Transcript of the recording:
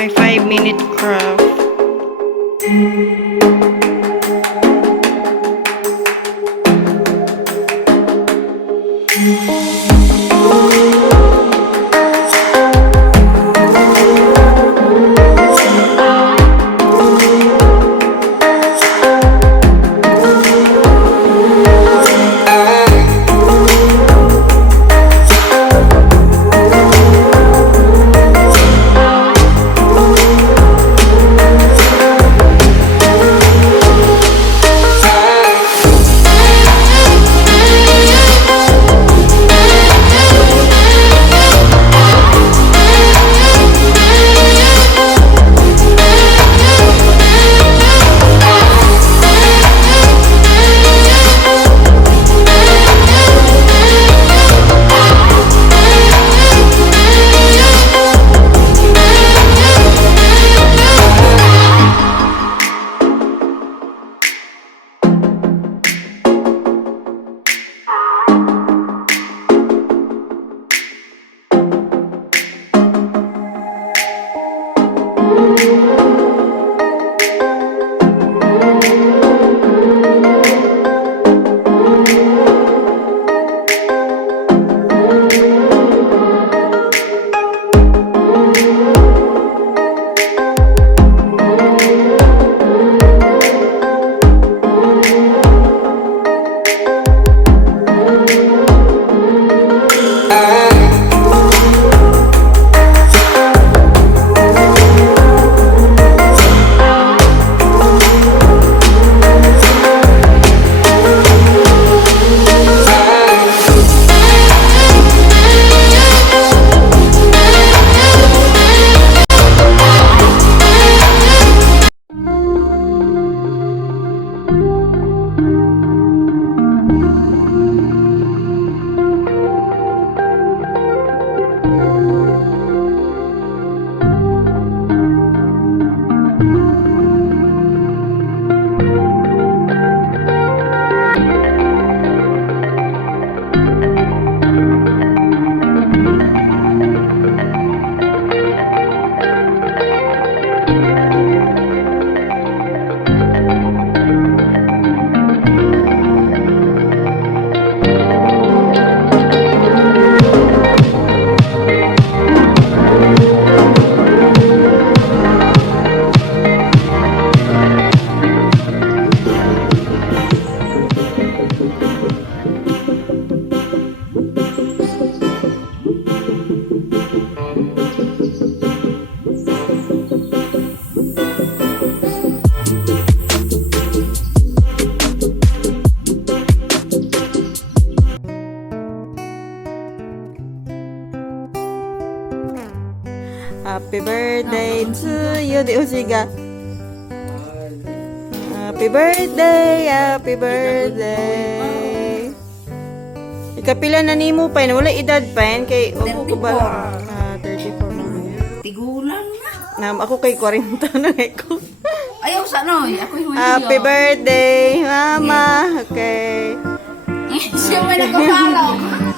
My 5-minute craft. Happy birthday to you. Di usiga. Happy birthday, happy birthday. Ikapila na nimo pa yun. Wala edad pa yun. Kay, ako ko ba? 34 na. Tigulang na. Ako kay 40 na ako. Ayaw sa ano. Happy birthday, mama. Okay. Siya may nakapalaw.